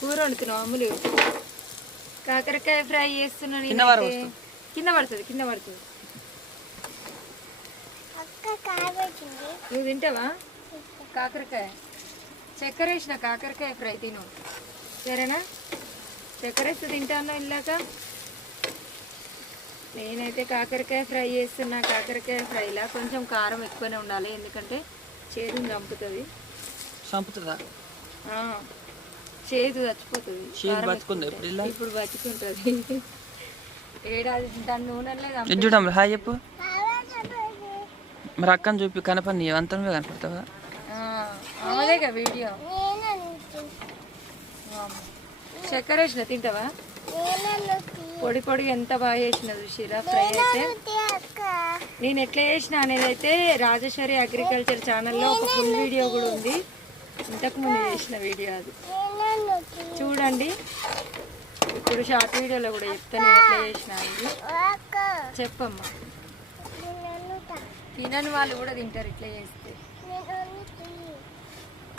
కూర వండుతున్నావు అమ్ములు. కాకరకాయ ఫ్రై చేస్తున్నాను. కింద పడుతుంది. నువ్వు తింటావా కాకరకాయ? చక్కెర వేసిన కాకరకాయ ఫ్రై తిను సరేనా? చక్కెర వేస్తే తింటాను ఇల్లాక. నేనైతే కాకరకాయ ఫ్రై చేస్తున్నా. కాకరకాయ ఫ్రైలా కొంచెం కారం ఎక్కువనే ఉండాలి, ఎందుకంటే చేదు చంపుతుంది. చేదు చచ్చిపోతుంది. ఇప్పుడు బతుకుంటుంది. ఏడాది దాని నూనె చూడమ్మ హాయ్ చెప్పు. మరి అక్కని చూపి కనపడి అంతా కనపడతావా? అదేగా వీడియో. చక్కెర వేసిన తింటావా? పొడి పొడి ఎంత బాగా చేసిన చూసిరా ఫ్రై అయితే. నేను ఎట్లా చేసిన అనేది అయితే రాజేశ్వరి అగ్రికల్చర్ ఛానల్లో ఒక ఫుల్ వీడియో కూడా ఉంది. ఇంతకుముందు చేసిన వీడియో అది చూడండి. ఇప్పుడు షార్ట్ వీడియోలో కూడా చెప్తాను నేను ఎట్లా చేసిన అనేది. చెప్పమ్మా. తినని వాళ్ళు కూడా తింటారు ఇట్లా చేస్తే.